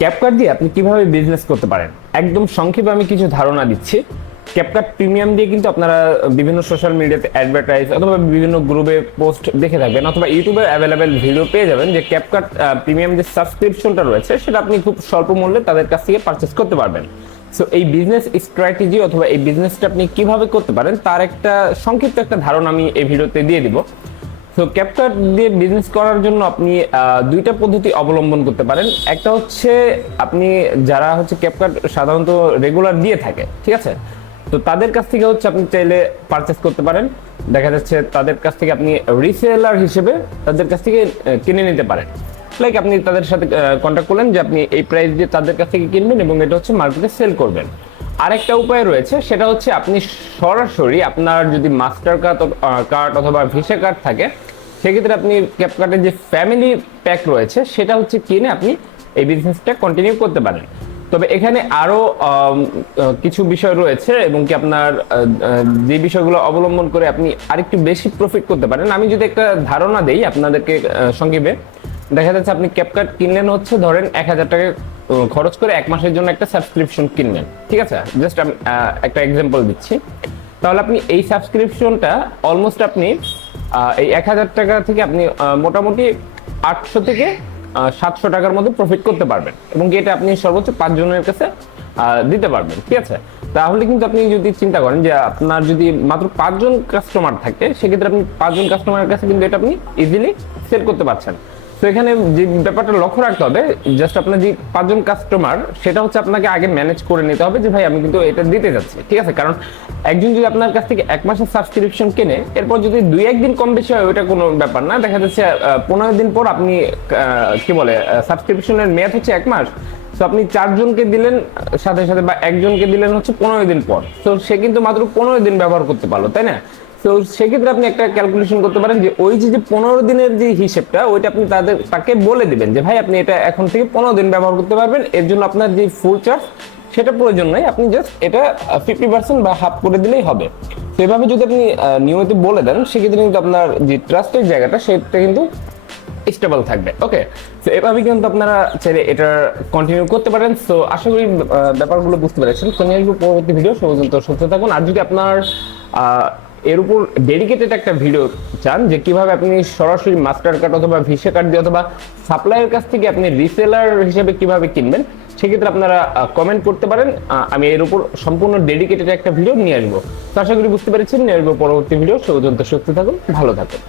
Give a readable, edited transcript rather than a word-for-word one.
CapCut দিয়ে আপনি কিভাবে বিজনেস করতে পারেন একদম সংক্ষেপে আমি কিছু ধারণা দিচ্ছি। ক্যাপকাট প্রিমিয়াম দিয়ে কিন্তু আপনারা বিভিন্ন সোশ্যাল মিডিয়াতে অ্যাডভার্টাইজ অথবা বিভিন্ন গ্রুপে পোস্ট দেখে থাকবেন অথবা ইউটিউবে অ্যাভেলেবেল ভিডিও পেয়ে যাবেন যে ক্যাপকাট প্রিমিয়াম যে সাবস্ক্রিপশনটা রয়েছে সেটা আপনি খুব স্বল্প মূল্যে তাদের কাছ থেকে পারচেস করতে পারবেন। সো এই বিজনেস স্ট্র্যাটেজি অথবা এই বিজনেসটা আপনি কিভাবে করতে পারেন তার একটা সংক্ষিপ্ত একটা ধারণা আমি এই ভিডিওতে দিয়ে দিব। তো ক্যাপকাট দিয়ে বিজনেস করার জন্য আপনি দুইটা পদ্ধতি অবলম্বন করতে পারেন। একটা হচ্ছে আপনি যারা হচ্ছে ক্যাপকাট সাধারণত রেগুলার দিয়ে থাকে, ঠিক আছে, তো তাদের কাছ থেকে হচ্ছে আপনি চাইলে পারচেস করতে পারেন। দেখা যাচ্ছে তাদের কাছ থেকে আপনি রিসেলার হিসেবে তাদের কাছ থেকে কিনে নিতে পারেন। লাইক আপনি তাদের সাথে কন্ট্যাক্ট করলেন যে আপনি এই প্রাইস দিয়ে তাদের কাছ থেকে কিনবেন এবং এটা হচ্ছে মার্কেটে সেল করবেন। আরেকটা উপায় রয়েছে, সেটা হচ্ছে আপনি সরাসরি আপনার যদি মাস্টার কার্ড অথবা ভিসা কার্ড থাকে সেক্ষেত্রে আপনি ক্যাপকাটের যে ফ্যামিলি প্যাক রয়েছে সেটা হচ্ছে কিনে আপনি এই বিজনেসটা কন্টিনিউ করতে পারেন। তবে এখানে আরো কিছু বিষয় রয়েছে এবং কি আপনার যে বিষয়গুলো অবলম্বন করে আপনি আরেকটু বেশি প্রফিট করতে পারেন। আমি যদি একটা ধারণা দেই আপনাদেরকে সংক্ষেপে, দেখা যাচ্ছে আপনি ক্যাপকাট কিনলেন হচ্ছে ধরেন 1000 টাকা খরচ করে 1 মাসের জন্য একটা সাবস্ক্রিপশন কিনলেন, ঠিক আছে, জাস্ট আমি একটা এক্সাম্পল দিচ্ছি। তাহলে আপনি এই সাবস্ক্রিপশনটা অলমোস্ট আপনি এই 1000 টাকা থেকে আপনি মোটামুটি 800 থেকে 700 টাকার মধ্যে প্রফিট করতে পারবেন এবং এটা আপনি সর্বোচ্চ 5 জনের কাছে দিতে পারবেন, ঠিক আছে। তাহলে কিন্তু আপনি যদি চিন্তা করেন যে আপনার যদি মাত্র 5 জন কাস্টমার থাকে সেক্ষেত্রে আপনি 5 জন কাস্টমারের কাছে কিন্তু এটা আপনি ইজিলি সেল করতে পারছেন। তো এখানে যে ব্যাপারটা লক্ষ্য রাখতে হবে, জাস্ট আপনার যে 5 জন কাস্টমার সেটা হচ্ছে আপনাকে আগে ম্যানেজ করে নিতে হবে যে ভাই আমি কিন্তু এটা দিতে যাচ্ছি, ঠিক আছে। কারণ একজন যদি আপনার কাছ থেকে 1 মাসের সাবস্ক্রিপশন কেনে, এরপর যদি 2-1 দিন কম বেশি হয় ওটা কোনো ব্যাপার না। দেখা যাচ্ছে 15 দিন পর আপনি কি বলে সাবস্ক্রিপশনের মেয়াদ হচ্ছে 1 মাস, তো আপনি 4 জনকে দিলেন সাথে সাথে বা একজনকে দিলেন হচ্ছে 15 দিন পর, তো সে কিন্তু মাত্র 15 দিন ব্যবহার করতে পারলো, তাই না। তো সেক্ষেত্রে আপনি একটা ক্যালকুলেশন করতে পারেন যে ওই যে 15 দিনের যে হিসেবটা ওইটা আপনি তাকে বলে দিবেন যে ভাই আপনি এটা এখন থেকে 15 দিন ব্যবহার করতে পারবেন, এর জন্য আপনার যে ফুল চার্জ সেটা প্রয়োজন নাই, আপনি জাস্ট এটা 50% বা হাফ করে দিলেই হবে। তো এভাবে যদি আপনি নিয়মিত বলে দেন সেক্ষেত্রে কিন্তু আপনার যে ট্রাস্টের জায়গাটা সেটা কিন্তু স্টেবল থাকবে। ওকে, তো এভাবে কিন্তু আপনারা চাইলে এটা কন্টিনিউ করতে পারেন। সো আশা করি ব্যাপারগুলো বুঝতে পেরেছেন। তো নিয়ে আসবো পরবর্তী ভিডিও, সে পর্যন্ত সুস্থ থাকুন। আর যদি আপনার এর উপর ডেডিকেটেড একটা ভিডিও চান যে কিভাবে আপনি সরাসরি মাস্টার কার্ড অথবা ভিসা কার্ড দিয়ে অথবা সাপ্লায়ার কাছ থেকে আপনি রিসেলার হিসেবে কিভাবে কিনবেন, সেক্ষেত্রে আপনারা কমেন্ট করতে পারেন। আমি এর উপর সম্পূর্ণ ডেডিকেটেড একটা ভিডিও নিয়ে আসবো। তো আশা করি বুঝতে পেরেছেন। নিয়ে আসবো পরবর্তী ভিডিও, সে পর্যন্ত সুস্থ থাকুন, ভালো থাকুন।